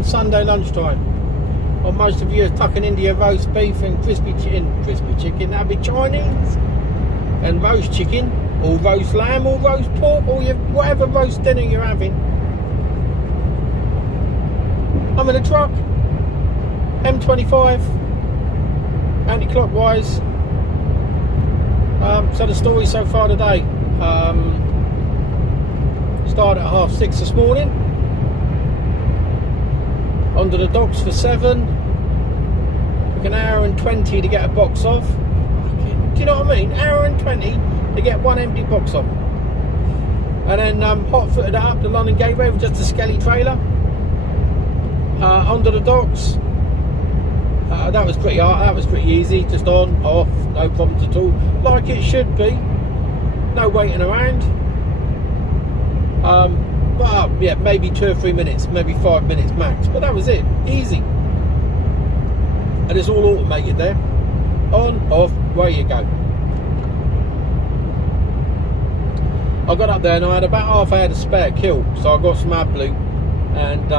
on Sunday lunchtime. Or most of you are tucking into your roast beef and crispy chicken. That'd be Chinese. And roast chicken, or roast lamb, or roast pork, or whatever roast dinner you're having. I'm in a truck, M25, anti-clockwise. So the story so far today, started at 6:30 this morning, onto the docks for 7, took an hour and 20 to get a box off. Do you know what I mean? Hour and 20 to get one empty box off. And then hot-footed it up the London Gateway with just a skelly trailer, onto the docks. That was pretty hard. That was pretty easy. Just on, off, no problems at all. Like it should be. No waiting around. Well, yeah, maybe 2 or 3 minutes, maybe 5 minutes max. But that was it. Easy. And it's all automated there. On, off, away you go. I got up there and I had about half a spare kill. So I got some AdBlue and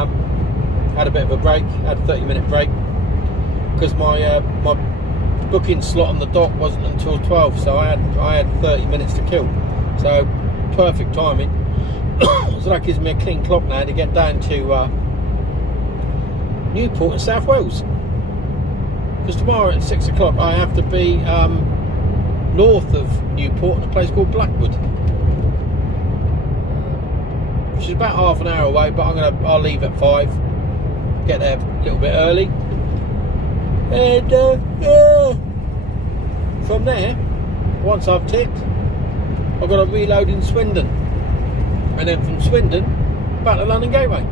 had a bit of a break. Had a 30-minute break. Because my booking slot on the dock wasn't until 12, so I had 30 minutes to kill. So perfect timing. So that gives me a clean clock now to get down to Newport in South Wales. Because tomorrow at 6 o'clock I have to be north of Newport in a place called Blackwood, which is about half an hour away. But I'll leave at 5, get there a little bit early. And from there, once I've tipped, I've got to reload in Swindon, and then from Swindon back to London Gateway.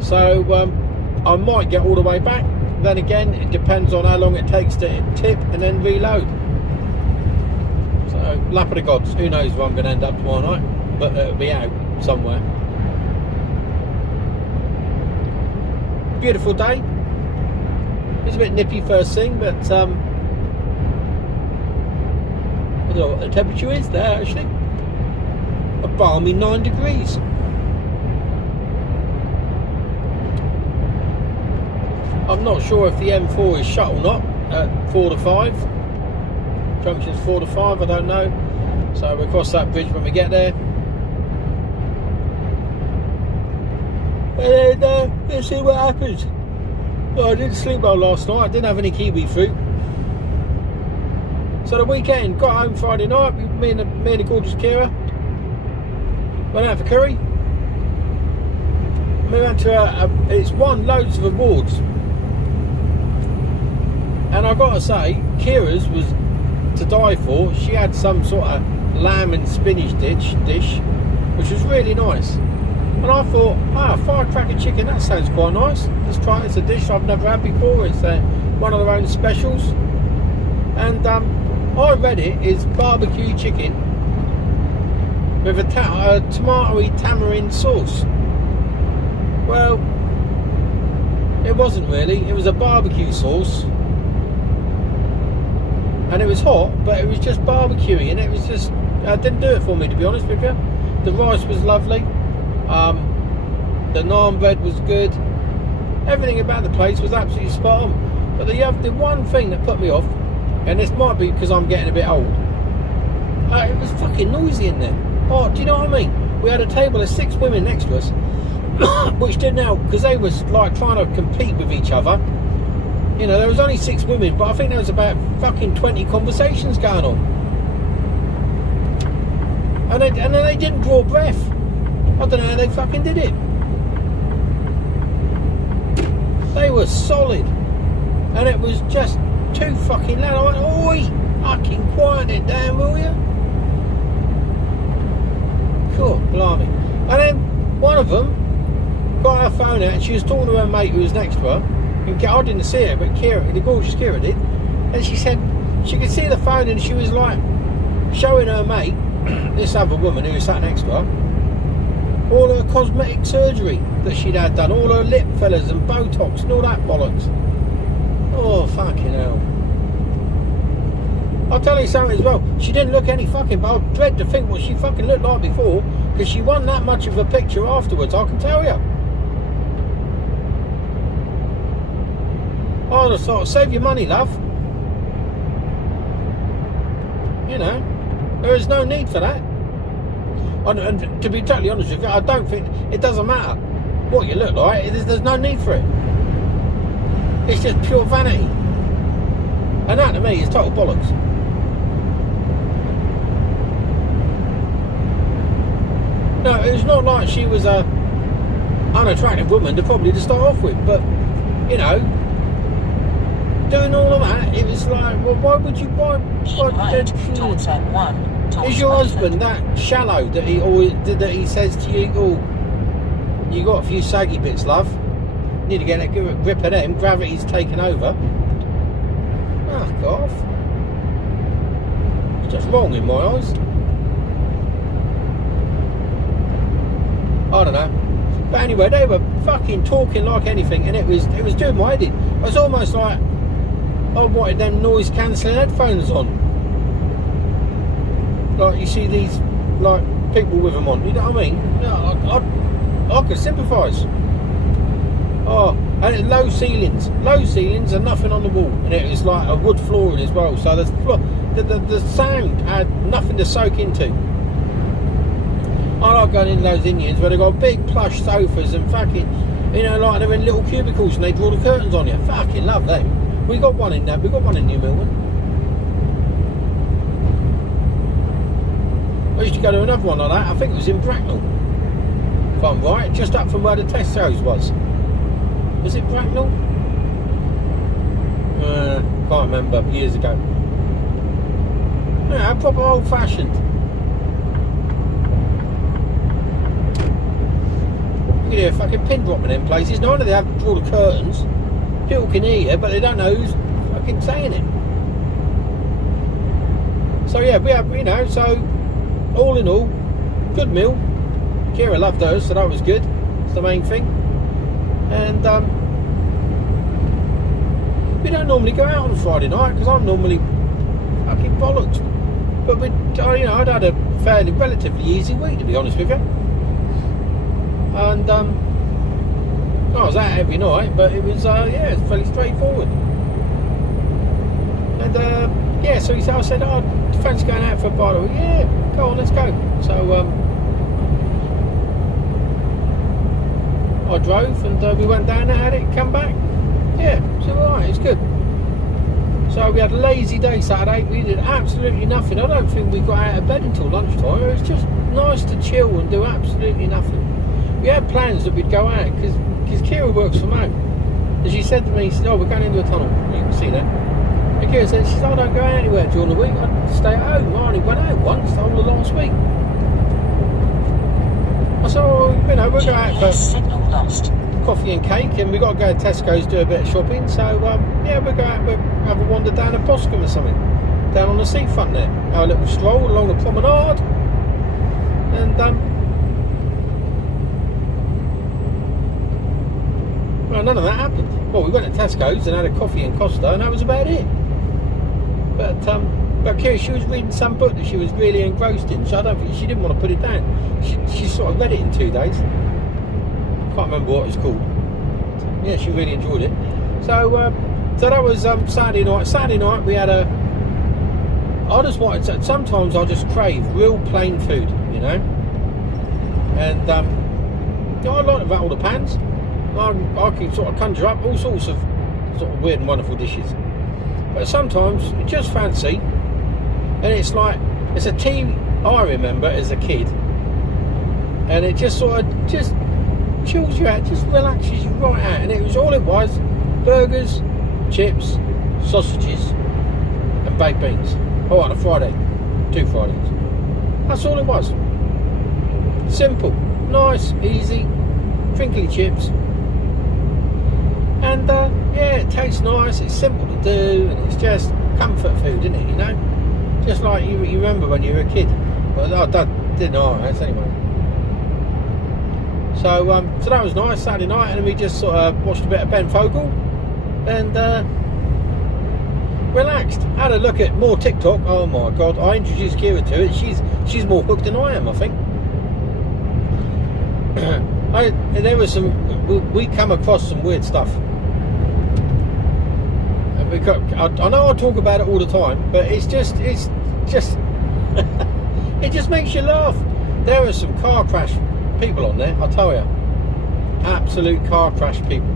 So I might get all the way back. Then again, it depends on how long it takes to tip and then reload. So lap of the gods. Who knows where I'm going to end up tomorrow night, but it'll be out somewhere. Beautiful day. It's a bit nippy first thing, but I don't know what the temperature is there actually. A balmy 9 degrees. I'm not sure if the M4 is shut or not at 4 to 5. Junction's 4 to 5, I don't know. So we'll cross that bridge when we get there. And then let's see what happens. Well, I didn't sleep well last night. I didn't have any kiwi fruit. So the weekend, got home Friday night. Me and the gorgeous Kira went out for curry. We went to it's won loads of awards. And I got to say, Kira's was to die for. She had some sort of lamb and spinach dish, which was really nice. And I thought, firecracker chicken, that sounds quite nice. Let's try it. It's a dish I've never had before. It's one of their own specials. And I read it is barbecue chicken with a tomatoey tamarind sauce. Well, it wasn't really. It was a barbecue sauce. And it was hot, but it was just barbecuey. And it was just, didn't do it for me, to be honest with you. The rice was lovely. The naan bread was good. Everything about the place was absolutely spot on. But the one thing that put me off, and this might be because I'm getting a bit old, it was fucking noisy in there. Oh, do you know what I mean? We had a table of 6 women next to us, which didn't help because they was like trying to compete with each other. You know, there was only 6 women, but I think there was about fucking 20 conversations going on. And then they didn't draw breath. I don't know how they fucking did it. They were solid. And it was just too fucking loud. I went, oi, fucking quiet it down, will you? Cool, blimey. And then one of them got her phone out and she was talking to her mate who was next to her. And I didn't see her, but Kira, the gorgeous Kira did. And she said she could see the phone and she was like showing her mate, this other woman who was sat next to her, all her cosmetic surgery that she'd had done, all her lip fillers and Botox and all that bollocks. Oh, fucking hell. I'll tell you something as well, she didn't look any fucking, but I dread to think what she fucking looked like before, because she won that much of a picture afterwards, I can tell you. I just thought, save your money, love. You know, there is no need for that. And to be totally honest with you, I don't think it doesn't matter what you look like. There's no need for it. It's just pure vanity, and that to me is total bollocks. No, it's not like she was a unattractive woman to start off with, but you know, doing all of that, it was like, well, why would you buy? Is your husband that shallow that he says to you, oh, you got a few saggy bits, love? Need to get a grip of them. Gravity's taken over. Fuck off. It's just wrong in my eyes. I don't know. But anyway, they were fucking talking like anything, and it was doing my head in. It was almost like I wanted them noise cancelling headphones on. Like you see these like people with them on. You know what I mean? No, I could sympathise. Oh, and it's low ceilings and nothing on the wall, and it was like a wood flooring as well. So the sound had nothing to soak into. I like going in those Indians where they've got big plush sofas and fucking, you know, like they're in little cubicles and they draw the curtains on you. Fucking love them. We got one in there. We got one in New Milton. I used to go to another one like that. I think it was in Bracknell, if I'm right, just up from where the Tesco's was. Was it Bracknell? Can't remember, years ago. Yeah, proper old fashioned. You can hear a fucking pin drop in them places. Not only they have to draw the curtains, people can hear you, but they don't know who's fucking saying it. So yeah, we have, you know, so all in all, good meal. Kira loved hers, so that was good. That's the main thing. And we don't normally go out on Friday night because I'm normally fucking bollocks. But we, you know, I'd had a fairly relatively easy week, to be honest with you. And I was out every night, but it was yeah, it's fairly straightforward. And yeah, so I said, oh, fancy going out for a bottle? Yeah, go on, let's go. So I drove and we went down there, had it, come back. Yeah, so alright, it's good. So we had a lazy day Saturday. We did absolutely nothing. I don't think we got out of bed until lunchtime. It was just nice to chill and do absolutely nothing. We had plans that we'd go out because Kira works from home. And she said to me, she said, oh, we're going into a tunnel. You can see that. And Kira said, she said, I don't go anywhere during the week. I stay at home. I only went out once the whole of last week. I said, oh, you know, we'll go out for coffee and cake, and we've got to go to Tesco's, do a bit of shopping. So yeah, we'll go out, we'll have a wander down to Boscombe or something, down on the seafront there, have a little stroll along the promenade, and well, none of that happened. Well, we went to Tesco's and had a coffee and Costa, and that was about it. But Kira, she was reading some book that she was really engrossed in, so I don't think she didn't want to put it down. She sort of read it in 2 days. Can't remember what it's called. Yeah, she really enjoyed it. So so that was Saturday night. Saturday night we had I just wanted to, sometimes I just crave real plain food, you know. And you know, I like to rattle the pans. I can sort of conjure up all sorts of sort of weird and wonderful dishes. But sometimes you just fancy, and it's like, it's a tea I remember as a kid, and it just sort of just chills you out, just relaxes you right out. And it was all it was: burgers, chips, sausages, and baked beans. Oh, on a Friday, 2 Fridays. That's all it was. Simple, nice, easy, crinkly chips. And yeah, it tastes nice, it's simple to do, and it's just comfort food, isn't it, you know? Just like you remember when you were a kid. Well, I didn't know that anyway. So so that was nice, Saturday night, and we just sort of watched a bit of Ben Fogle and relaxed. Had a look at more TikTok. Oh my god, I introduced Kira to it. She's more hooked than I am, I think. There was some, we come across some weird stuff. I know I talk about it all the time, but it's just it just makes you laugh. There are some car crash people on there, I'll tell you. Absolute car crash people.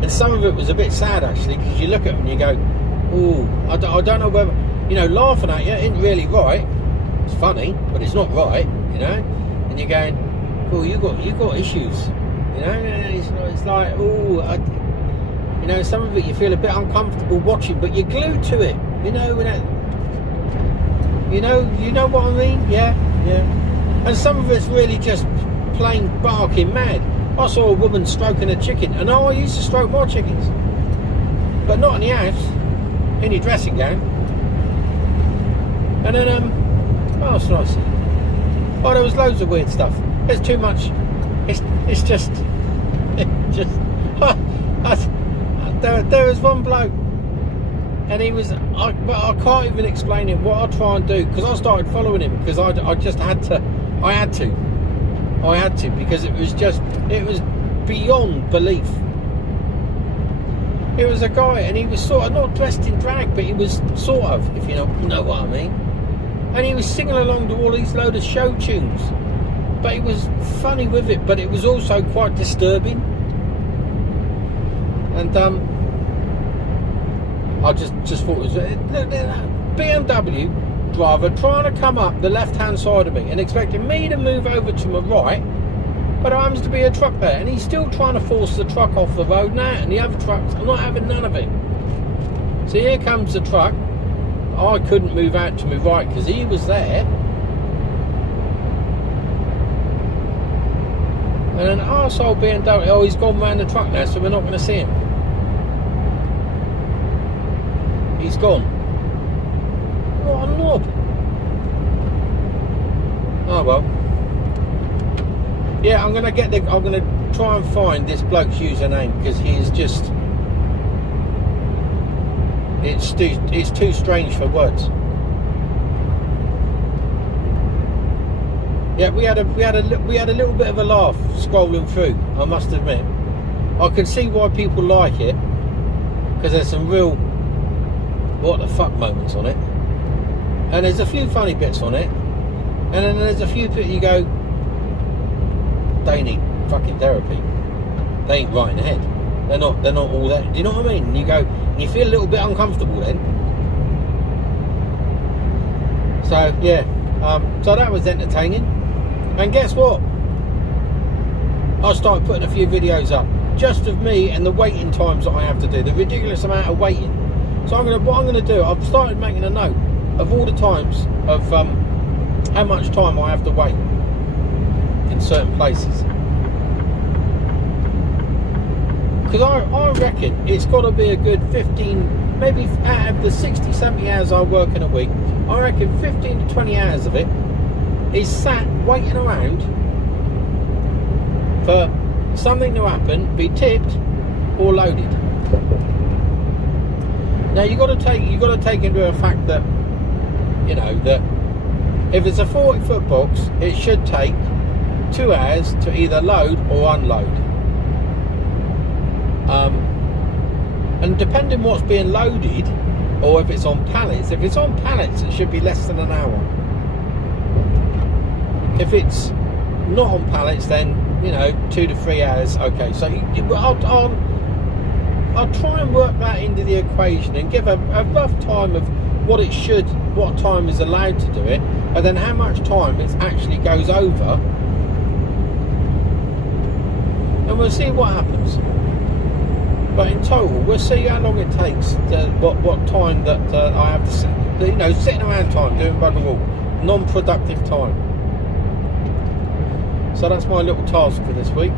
And some of it was a bit sad actually, because you look at them and you go, "Ooh, I don't know whether, you know, laughing at you isn't really right. It's funny, but it's not right, you know." And you're going, "Oh, you got issues, you know." It's like, "Oh, you know, some of it you feel a bit uncomfortable watching, but you're glued to it, you know." You know what I mean? Yeah. And some of it's really just plain barking mad. I saw a woman stroking a chicken, and I used to stroke my chickens, but not in the house, in your dressing gown. And then, what else did I see? Oh, there was loads of weird stuff. There's too much. It's just. There was one bloke, and he was. But I can't even explain it. What I try and do, because I started following him because I just had to. I had to because it was beyond belief. It was a guy, and he was sort of not dressed in drag, but he was sort of, if you know what I mean. And he was singing along to all these load of show tunes, but he was funny with it, but it was also quite disturbing. And I just thought it was BMW driver trying to come up the left hand side of me and expecting me to move over to my right, but there happens to be a truck there, and he's still trying to force the truck off the road now, and the other trucks are not having none of it. So here comes the truck. I couldn't move out to my right because he was there, and an arsehole BMW, oh, he's gone round the truck now, so we're not going to see him. He's gone. What a knob. Oh well. Yeah, I'm gonna try and find this bloke's username, because he is just, it's too strange for words. Yeah, we had a little bit of a laugh scrolling through, I must admit. I can see why people like it, because there's some real what the fuck moments on it. And there's a few funny bits on it, and then there's a few bits you go, they need fucking therapy. They ain't right in the head. They're not all that. Do you know what I mean? And you go, and you feel a little bit uncomfortable then. So yeah, so that was entertaining. And guess what? I started putting a few videos up just of me and the waiting times that I have to do, the ridiculous amount of waiting. So what I'm gonna do, I've started making a note of all the times of how much time I have to wait in certain places, because I reckon it's got to be a good 15, maybe out of the 60-70 hours I work in a week, I reckon 15 to 20 hours of it is sat waiting around for something to happen, be tipped or loaded. Now you've got to take into a fact that, you know, that if it's a 40-foot box, it should take 2 hours to either load or unload. And depending what's being loaded, or if it's on pallets, it should be less than an hour. If it's not on pallets, then, you know, 2 to 3 hours. Okay, so I'll try and work that into the equation and give a rough time of what time is allowed to do it, and then how much time it actually goes over, and we'll see what happens. But in total, we'll see how long it takes, what time that I have to sit, you know, sitting around time, doing bugger all, non-productive time. So that's my little task for this week.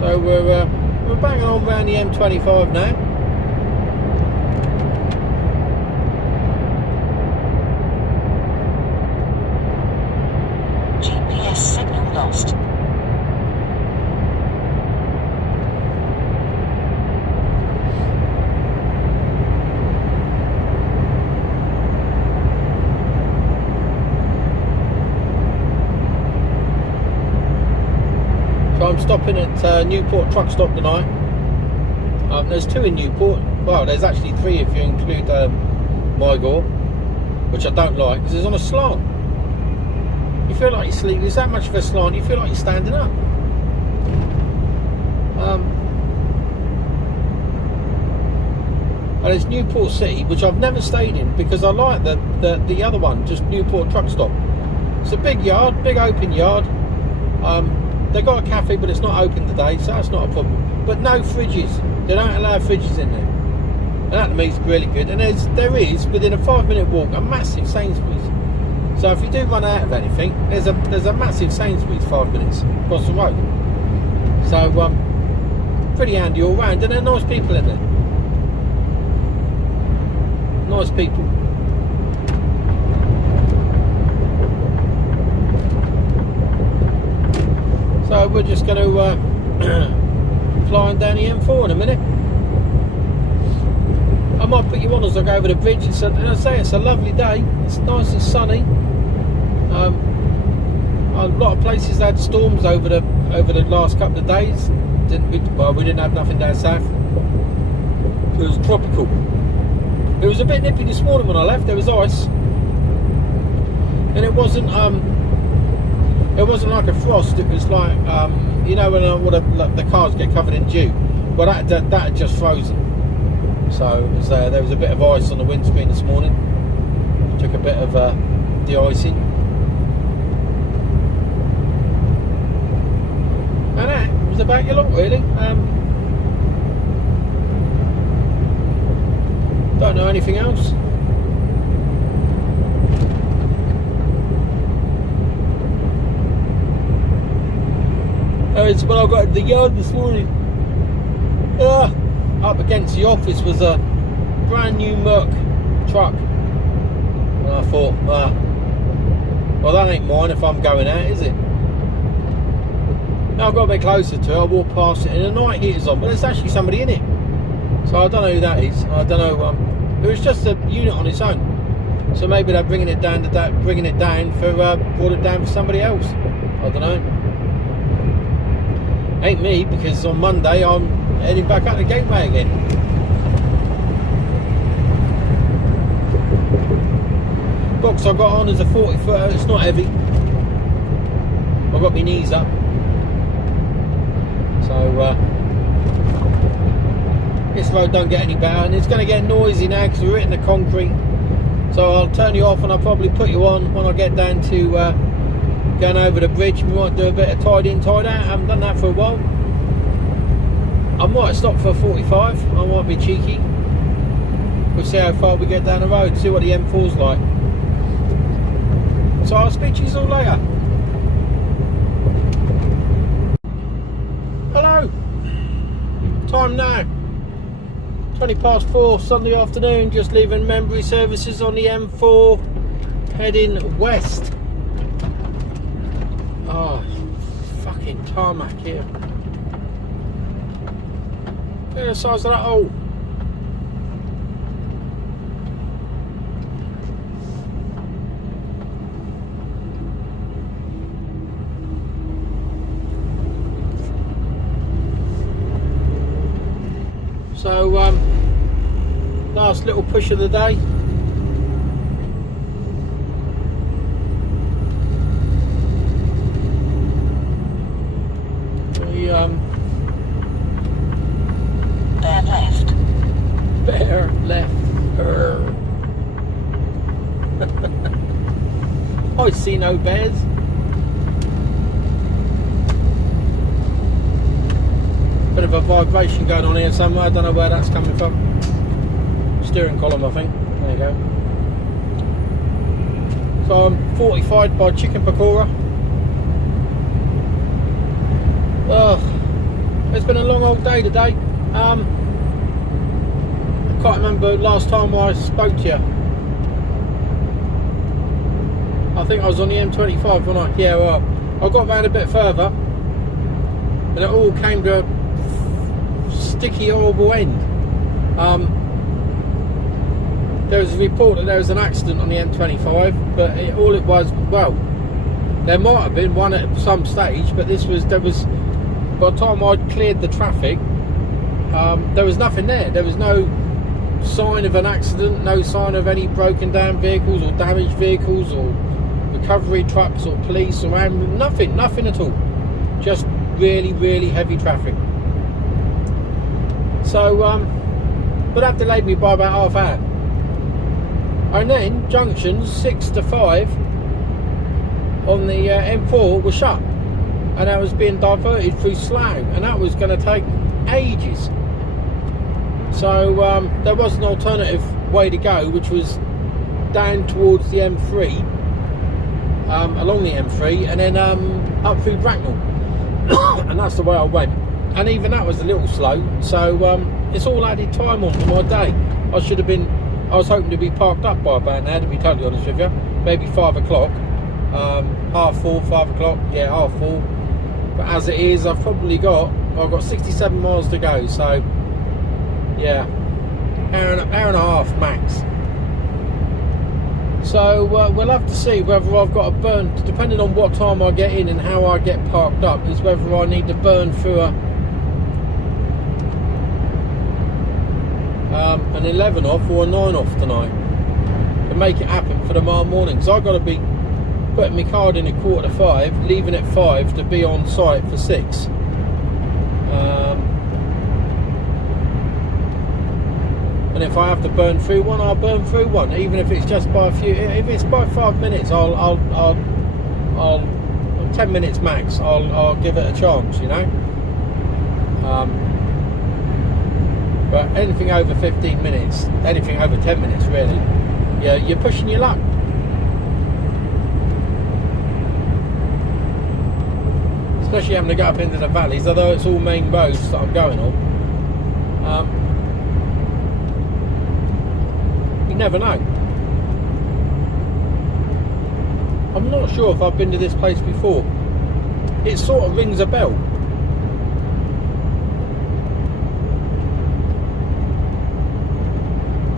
So we're banging on around the M25 now. GPS signal lost. So I'm stopping at Newport truck stop tonight. There's 2 in Newport. Well, there's actually 3 if you include Mygor, which I don't like because it's on a slant. You feel like you're sleeping. It's that much of a slant. You feel like you're standing up. And there's Newport City, which I've never stayed in because I like the other one, just Newport truck stop. It's a big yard, big open yard. They got a cafe, but it's not open today, so that's not a problem. But no fridges. They don't allow fridges in there. And that to me is really good. And there is within a 5-minute walk a massive Sainsbury's. So if you do run out of anything, there's a massive Sainsbury's 5 minutes across the road. So pretty handy all round, and there are nice people in there. Nice people. So we're just going to flying down the M4 in a minute. I might put you on as I go over the bridge. It's a lovely day. It's nice and sunny. A lot of places had storms over the last couple of days. We didn't have nothing down south. It was tropical. It was a bit nippy this morning when I left. There was ice, and it wasn't like a frost. It was like you know when the cars get covered in dew. Well, that had just frozen. So it was, there was a bit of ice on the windscreen this morning. Took a bit of de-icing. And that was about your lot, really. Don't know anything else. It's when I got in the yard this morning. Up against the office was a brand new Merc truck. And I thought, well, that ain't mine if I'm going out, is it? Now I've got a bit closer to it. I walk past it and the night heater's on, but there's actually somebody in it. So I don't know who that is. I don't know. It was just a unit on its own. So maybe they're bringing it down for brought it down for somebody else. I don't know. Ain't me, because on Monday I'm heading back up the gateway again. Box I got on is a 40-footer. It's not heavy. I've got my knees up. So this road don't get any better, and it's going to get noisy now because we're hitting the concrete. So I'll turn you off and I'll probably put you on when I get down to going over the bridge. We might do a bit of tied in, tied out. I haven't done that for a while. I might stop for 45. I might be cheeky. We'll see how far we get down the road, see what the M4's like. So I'll speak to you all later. Hello. Time now 4:20, Sunday afternoon. Just leaving memory services on the M4, heading west. Oh, fucking tarmac here. Look at the size of that hole. So, last little push of the day. Bear left. Bear left. I see no bears. Bit of a vibration going on here somewhere. I don't know where that's coming from. Steering column, I think. There you go. So I'm fortified by chicken pakora. It's been a long old day today. I can't remember last time I spoke to you. I think I was on the M25 when I got round a bit further and it all came to a sticky, horrible end. There was a report that there was an accident on the M25, but all it was, well, there might have been one at some stage, but there was by the time I'd cleared the traffic, there was nothing there. There was no sign of an accident, no sign of any broken down vehicles or damaged vehicles or recovery trucks or police or ambulance, nothing at all. Just really, really heavy traffic. So, but that delayed me by about half hour. And then junctions 6 to 5 on the M4 were shut, and I was being diverted through Slough, and that was going to take ages. So there was an alternative way to go, which was down towards the M3, along the M3, and then up through Bracknell. And that's the way I went. And even that was a little slow. So it's all added time on to my day. I was hoping to be parked up by about now, to be totally honest with you. Maybe 5 o'clock. 4:30, 5 o'clock. Yeah, 4:30. But as it is, I've got 67 miles to go. So yeah, hour and a half max. So we'll have to see whether I've got to burn, depending on what time I get in and how I get parked up, is whether I need to burn through an 11 off or a 9 off tonight to make it happen for tomorrow morning. Because I've got to be putting my card in at 4:45, leaving at 5 to be on site for 6. And if I have to burn through one, I'll burn through one, even if it's just by a few. If it's by 5 minutes, I'll 10 minutes max. I'll give it a chance, you know. But anything over 15 minutes, anything over 10 minutes, really, yeah, you're pushing your luck. Especially having to go up into the valleys, although it's all main roads that I'm going on. You never know. I'm not sure if I've been to this place before. It sort of rings a bell.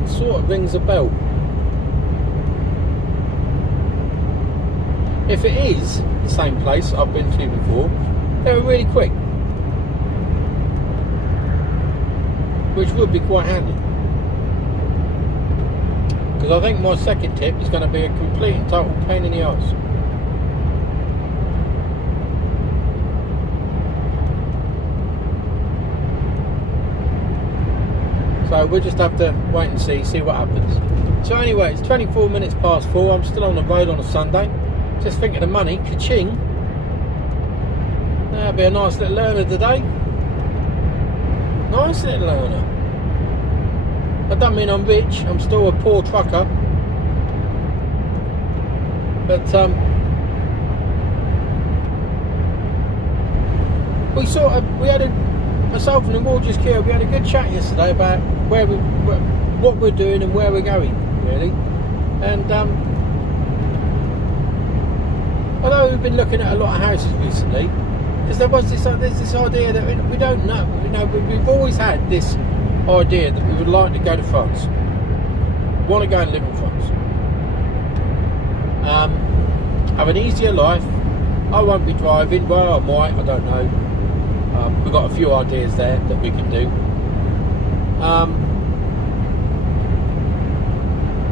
Sort of rings a bell. If it is the same place I've been to before, they were really quick, which would be quite handy, because I think my second tip is going to be a complete and total pain in the arse. So we'll just have to wait and see what happens. So anyway, it's 24 minutes past 4. I'm still on the road on a Sunday. Just thinking of money. Ka-ching. That'll be a nice little learner today. Nice little learner. I don't mean I'm rich. I'm still a poor trucker. But myself and the Rogers Kia, we had a good chat yesterday about what we're doing and where we're going, really. And although we've been looking at a lot of houses recently, because there's this idea that we don't know. You know, we've always had this idea that we would like to go to France. Want to go and live in France. Have an easier life. I won't be driving. Well, I might. I don't know. We've got a few ideas there that we can do.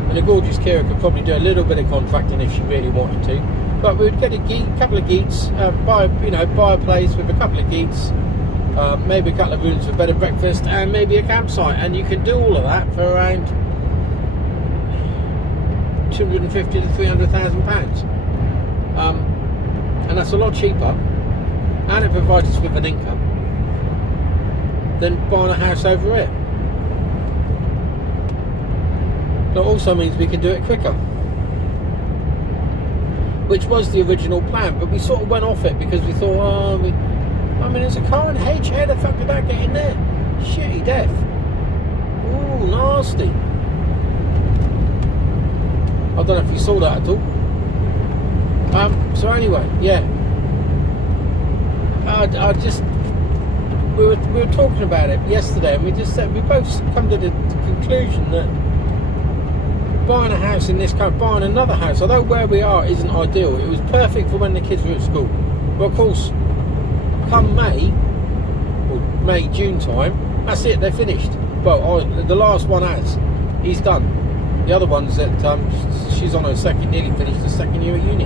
And the gorgeous Kira could probably do a little bit of contracting if she really wanted to. But we would get a couple of geeks, buy a place with a couple of geeks, maybe a couple of rooms for bed and breakfast, and maybe a campsite. And you can do all of that for around £250,000 to £300,000. And that's a lot cheaper, and it provides us with an income than buying a house over here. That also means we can do it quicker, which was the original plan, but we sort of went off it because we thought, there's a car in H, how the fuck did that get in there? Shitty death. Ooh, nasty. I don't know if you saw that at all. So anyway, yeah. We were talking about it yesterday, and we both come to the conclusion that buying a house in this country, buying another house, although where we are isn't ideal, it was perfect for when the kids were at school. But of course, come May, May, June time, that's it, they're finished. Well, the last one he's done. The other one's that she's on her nearly finished the second year at uni.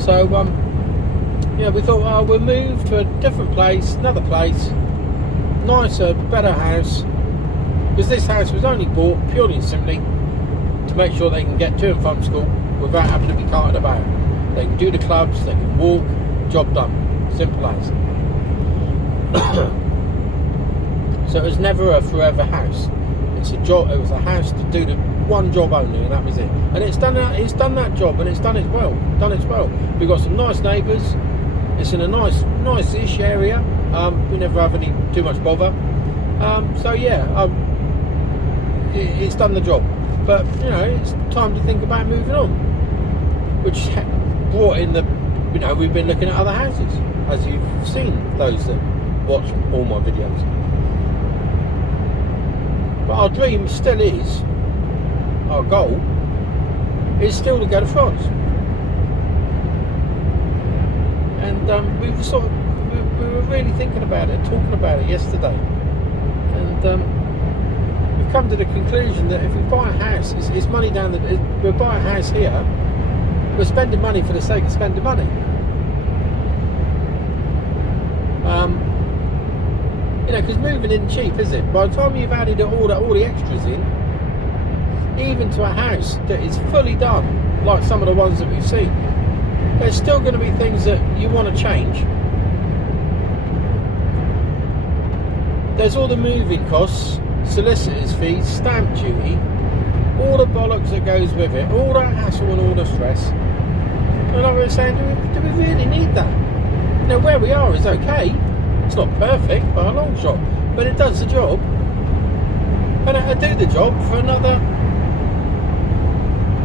So, we thought, oh, we'll move to a different place, another place, nicer, better house. Because this house was only bought purely and simply to make sure they can get to and from school without having to be carted about. They can do the clubs, they can walk, job done. Simple as. So it was never a forever house. It was a house to do the one job only, and that was it. And it's done that job, and it's done it well. We've got some nice neighbours. It's in a nice-ish area. We never have too much bother. It's done the job. But it's time to think about moving on, which brought in we've been looking at other houses, as you've seen, those that watch all my videos. But our dream still is, our goal is still to go to France. And we were really thinking about it, talking about it yesterday. And we've come to the conclusion that if we buy a house, it's money we'll buy a house here, we're spending money for the sake of spending money. Because moving isn't cheap, is it? By the time you've added all the extras in, even to a house that is fully done, like some of the ones that we've seen, there's still going to be things that you want to change. There's all the moving costs, solicitors' fees, stamp duty, all the bollocks that goes with it, all that hassle and all the stress. And I was saying, do we really need that? Where we are is okay. It's not perfect by a long shot, but it does the job. And it'll do the job for another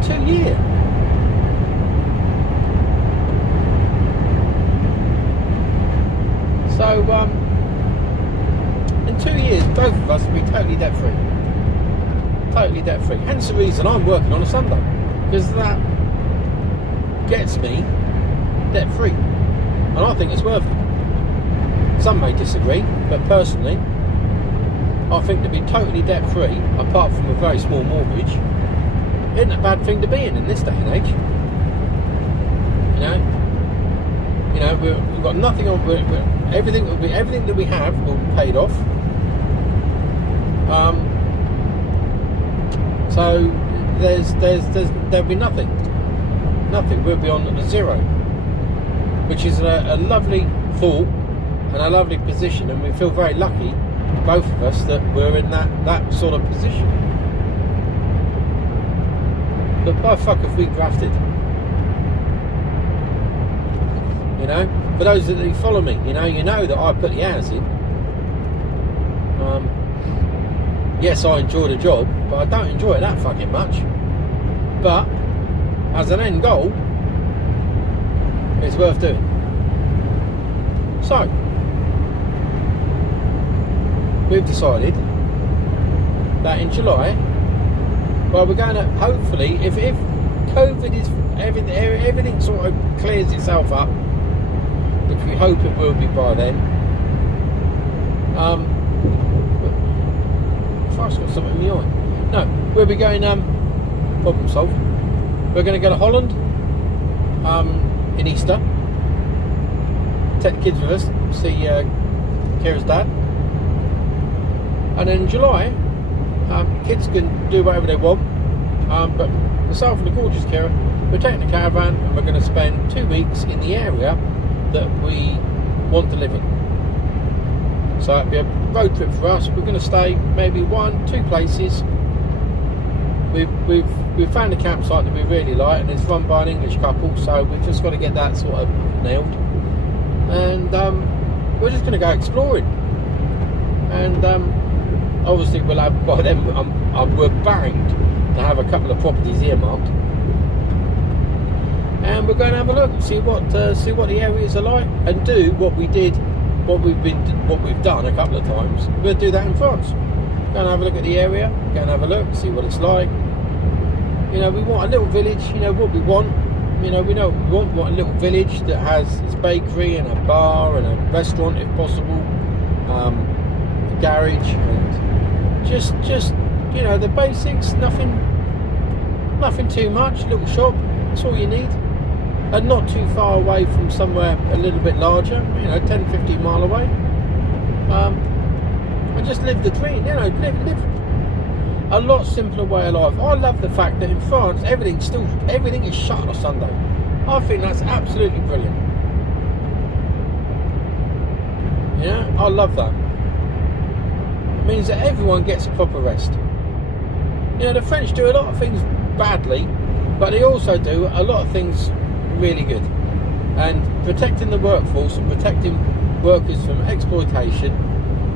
2 years. So, in 2 years, both of us will be totally debt-free. Totally debt-free. Hence the reason I'm working on a Sunday, because that gets me debt-free. And I think it's worth it. Some may disagree, but personally, I think to be totally debt-free, apart from a very small mortgage, isn't a bad thing to be in this day and age. We've got nothing on. Everything that we have will be paid off. So there'll be nothing. We'll be on a zero, which is a lovely thought and a lovely position, and we feel very lucky, both of us, that we're in that sort of position. But by fuck have we grafted. For those that follow me, you know that I put the hours in. Yes, I enjoy the job, but I don't enjoy it that fucking much. But as an end goal, it's worth doing. So we've decided that in July, we're going to, hopefully, if COVID is everything sort of clears itself up, which we hope it will be by then. I've got something in the eye. No, we'll be going. Problem solved. We're going to go to Holland in Easter. Take the kids with us. See Kira's dad. And then in July, kids can do whatever they want. But myself and the gorgeous Kira, we're taking the caravan and we're going to spend 2 weeks in the area that we want to live in. So it'll be a road trip for us. We're going to stay maybe 1-2 places. We've found a campsite that we really like, and it's run by an English couple, so we've just got to get that sort of nailed. And we're just going to go exploring. And obviously we'll have, by then we're banged to have a couple of properties earmarked. And we're going to have a look and see what the areas are like, and do what we've done a couple of times. We'll do that in France. Go and have a look at the area, go and have a look, see what it's like. We want a little village. What we want. We know what we want a little village that has its bakery and a bar and a restaurant if possible, a garage, and just you know, the basics. Nothing too much. Little shop. That's all you need, and not too far away from somewhere a little bit larger. You know, 10-15 mile away. And just live the dream. You know, live a lot simpler way of life. I love the fact that in France everything is shut on a Sunday. I think that's absolutely brilliant. Yeah, I love that. It means that everyone gets a proper rest. You know, the French do a lot of things badly, but they also do a lot of things really good. And protecting the workforce and protecting workers from exploitation,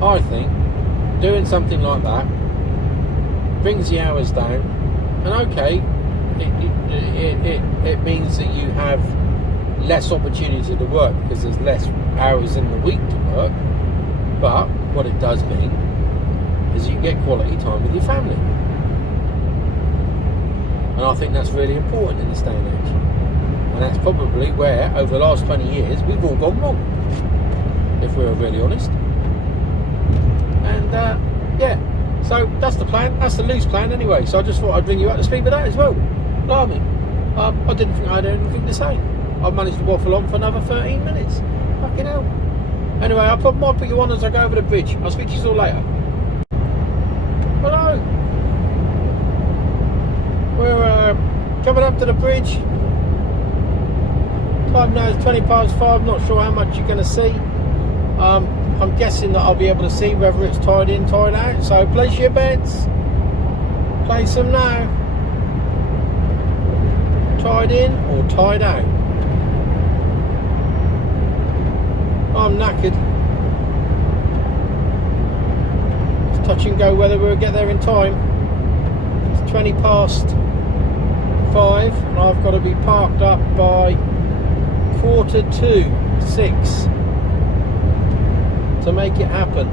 I think, doing something like that brings the hours down. And okay, it means that you have less opportunity to work because there's less hours in the week to work. But what it does mean is you get quality time with your family. And I think that's really important in this day and age. And that's probably where, over the last 20 years, we've all gone wrong, if we're really honest. And yeah, so that's the plan. That's the loose plan anyway. So I just thought I'd bring you up to speed with that as well. Blimey. I didn't think I had anything to say. I've managed to waffle on for another 13 minutes. Fucking hell. Anyway, I might put you on as I go over the bridge. I'll speak to you all later. Hello. We're coming up to the bridge. Time now is 5:20. Not sure how much you're going to see. I'm guessing that I'll be able to see whether it's tied in, tied out. So place your bets. Place them now. Tied in or tied out. I'm knackered. It's touch and go whether we'll get there in time. It's 5:20 and I've got to be parked up by 5:45 to make it happen.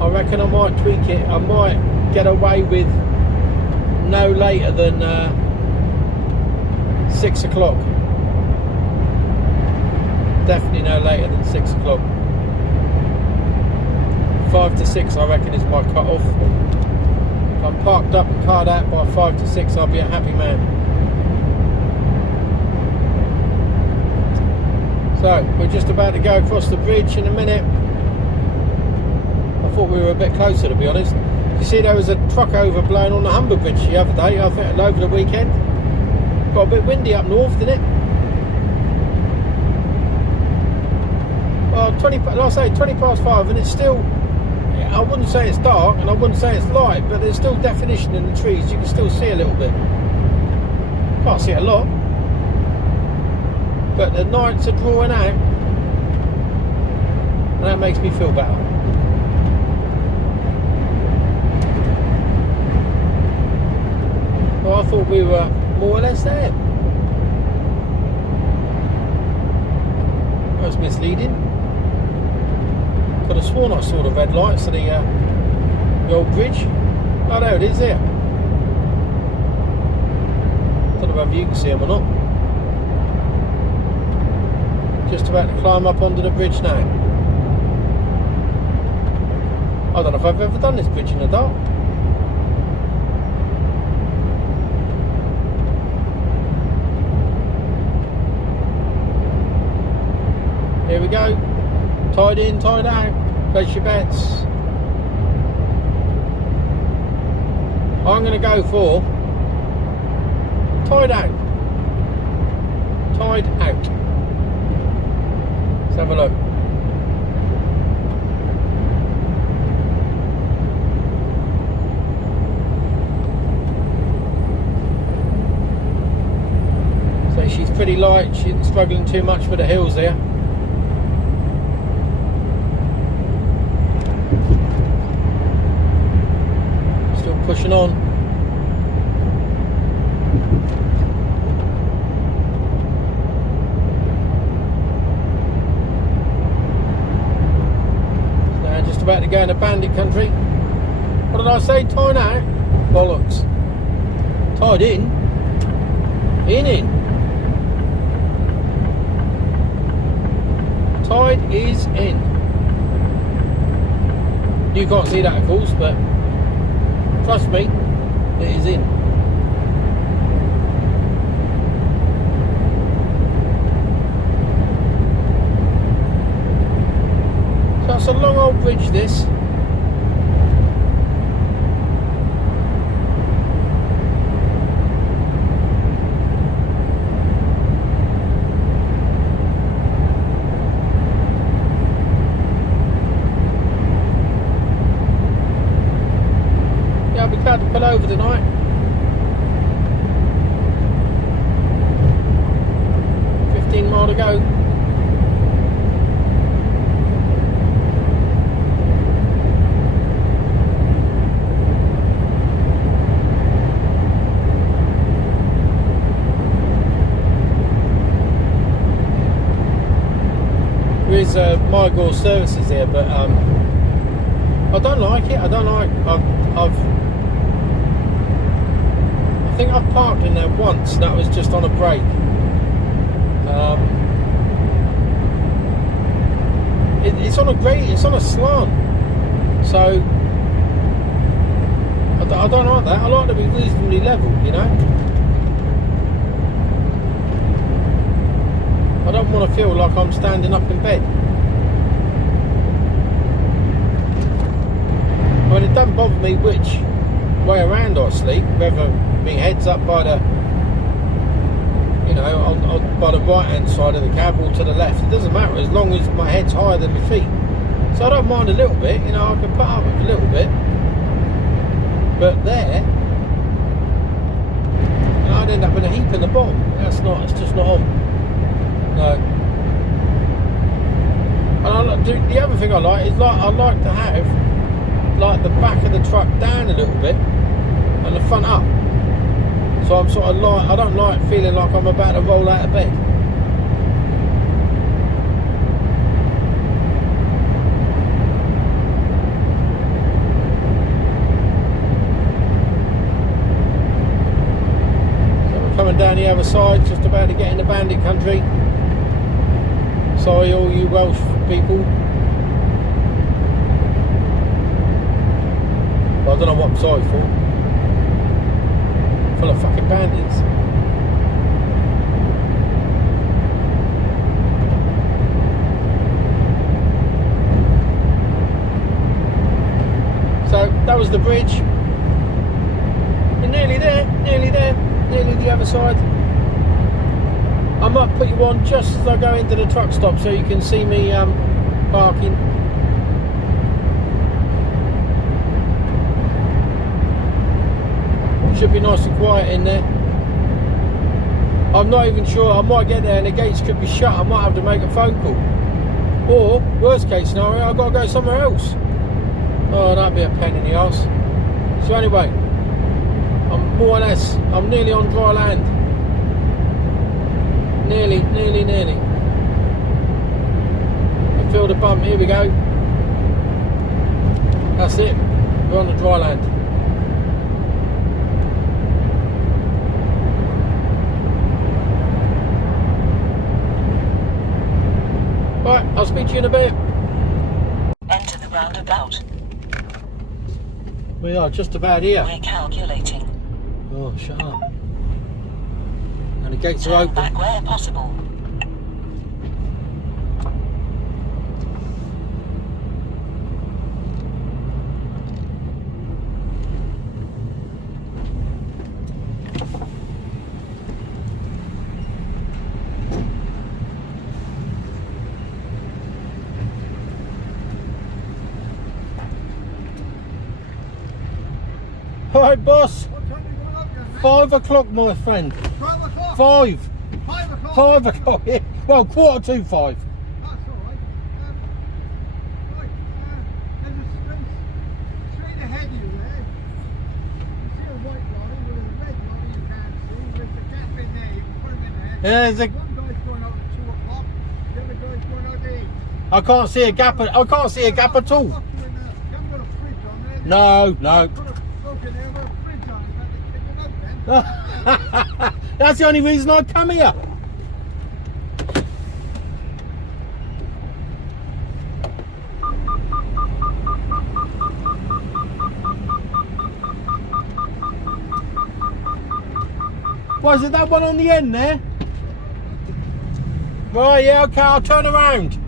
I reckon I might tweak it. I might get away with no later than 6 o'clock. Definitely no later than 6 o'clock. 5 to 6 I reckon is my cut off. If I'm parked up and car'd out by 5 to 6 I'll be a happy man. So we're just about to go across the bridge in a minute. I thought we were a bit closer, to be honest. You see, there was a truck overblown on the Humber Bridge the other day, I think over the weekend. Got a bit windy up north, didn't it? Well, 5:20 and it's still, I wouldn't say it's dark and I wouldn't say it's light, but there's still definition in the trees. You can still see a little bit. Can't see a lot. But the nights are drawing out, and that makes me feel better. Well, I thought we were more or less there. That was misleading. Could have sworn I saw the red lights of the old bridge. Oh, there it is there. Don't know whether you can see them or not. Just about to climb up onto the bridge now. I don't know if I've ever done this bridge in the dark. Here we go. Tied in, tied out. Place your bets. I'm going to go for tied out. Tied out. Let's have a look. So she's pretty light. She's struggling too much for the hills there. Still pushing on. About to go into bandit country. What did I say? Tied out? Bollocks. Tied in? tide is in. You can't see that, of course, but trust me, it is in. So it's a long old bridge, this. Glad to pull over tonight. $15 miles to go. There is Mygore services here, but I don't like it. I don't like. I think I've parked in there once. That was just on a break. It's on a grade. It's on a slant. So I don't like that. I like to be reasonably level, you know. I don't want to feel like I'm standing up in bed. I mean, it doesn't bother me which way around I sleep, whether my head's up by the, you know, by the right hand side of the cab or to the left. It doesn't matter as long as my head's higher than my feet. So I don't mind a little bit, you know, I can put up with a little bit. But there, you know, I'd end up in a heap in the bottom. It's just not on. No. And the other thing I like is, like, I like to have like the back of the truck down a little bit and the front up. So I'm sort of like, I don't like feeling like I'm about to roll out of bed. So we're coming down the other side, just about to get into Bandit country. Sorry all you Welsh people. But I don't know what I'm sorry for. Full of fucking bandits. So that was the bridge. We're nearly there, nearly the other side. I might put you on just as I go into the truck stop so you can see me parking. Should be nice and quiet in there. I'm not even sure. I might get there and the gates could be shut. I might have to make a phone call. Or, worst case scenario, I've got to go somewhere else. Oh, that'd be a pain in the arse. So anyway, I'm nearly on dry land. Nearly. I feel the bump. Here we go. That's it. We're on the dry land. Right, I'll speak to you in a bit. Enter the roundabout. We are just about here. We're calculating. Oh, shut up. And the gates are Turn open. back where possible. Alright, boss. What time are you going up here, mate? 5 o'clock, my friend. 12 o'clock? 5. 5 o'clock? 5 o'clock. Yeah. Well, 4:45. That's all right. Right, there's a space straight ahead of you there. You see a white lorry with a red lorry you can't see. There's a gap in there, you can put them in there. Yeah, there's a. One guy's going out at 2 o'clock, the other guy's going out at 8. I can't see a gap. I can't see a gap at all. You haven't got a fridge on there. No. Put a broken there with a fridge on it. You had to kick it out then. That's the only reason I come here. Was it that one on the end there? Right, yeah, okay, I'll turn around.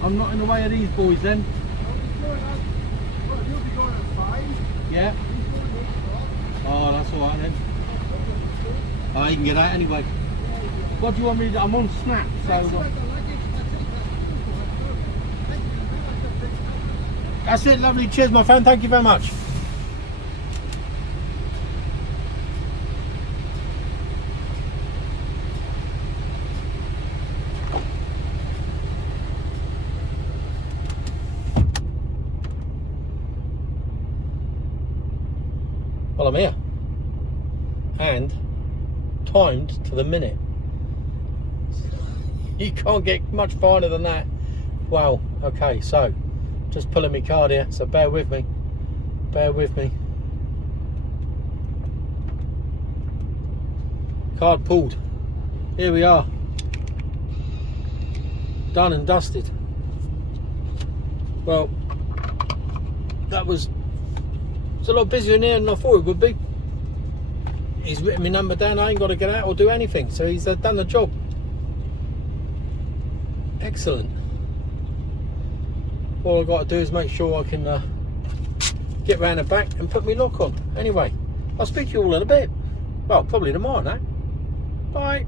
I'm not in the way of these boys then. Well, you'll be going at 5. Yeah. He's going to 8 o'clock. Oh, that's alright then. Oh, you can get out anyway. What do you want me to do? I'm on Snap, so... That's it, lovely. Cheers, my friend. Thank you very much. Well, I'm here. And timed to the minute. You can't get much finer than that. Wow. Okay, so just pulling my card here, so bear with me. Bear with me. Card pulled. Here we are. Done and dusted. Well, that was... It's a lot busier in here than I thought it would be. He's written my number down. I ain't got to get out or do anything, so he's done the job. Excellent. All I've got to do is make sure I can get round the back and put my lock on. Anyway, I'll speak to you all in a bit. Well, probably tomorrow now. Bye.